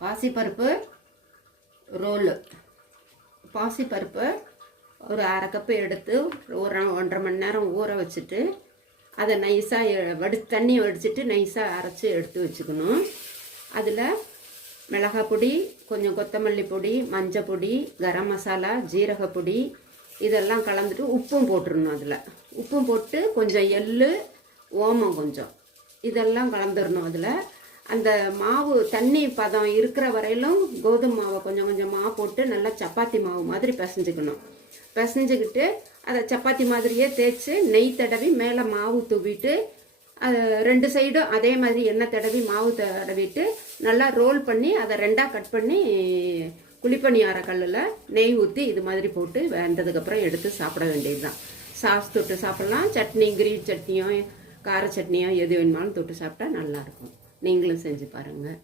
பாசிப்பருப்பு ரோலு. பாசிப்பருப்பு ஒரு அரை கப்பு எடுத்து ஒரு 1.5 மணி நேரம் ஊற வச்சுட்டு அதை நைஸாக தண்ணி வடிச்சிட்டு நைஸாக அரைச்சி எடுத்து வச்சுக்கணும். அதில் மிளகாய் பொடி, கொஞ்சம் கொத்தமல்லி பொடி, மஞ்சள் பொடி, கரம் மசாலா, ஜீரகப்பொடி இதெல்லாம் கலந்துட்டு உப்பும் போட்டுடணும். அதில் உப்பும் போட்டு கொஞ்சம் எள்ளு, ஓமம் கொஞ்சம் இதெல்லாம் கலந்துடணும். அதில் அந்த மாவு தண்ணி பதம் இருக்கிற வரையிலும் கோதுமை மாவை கொஞ்சம் கொஞ்சமாக போட்டு நல்லா சப்பாத்தி மாவு மாதிரி பிசைஞ்சுக்கணும். பிசைஞ்சுக்கிட்டு அதை சப்பாத்தி மாதிரியே தேய்ச்சி நெய் தடவி மேலே மாவு தூவிட்டு 2 சைடும் அதே மாதிரி எண்ணெய் தடவி மாவு தடவிட்டு நல்லா ரோல் பண்ணி அதை 2ஆக கட் பண்ணி குழிப்பணியார கல்லில் நெய் ஊற்றி இது மாதிரி போட்டு வெந்ததுக்கப்புறம் எடுத்து சாப்பிட வேண்டியது தான். சாஸ் தொட்டு சாப்பிட்லாம். சட்னி, கிரீன் சட்னியோ கார சட்னியோ எது வேணுமாலும் தொட்டு சாப்பிட்டா நல்லாயிருக்கும். நீங்களும் செஞ்சு பாருங்கள்.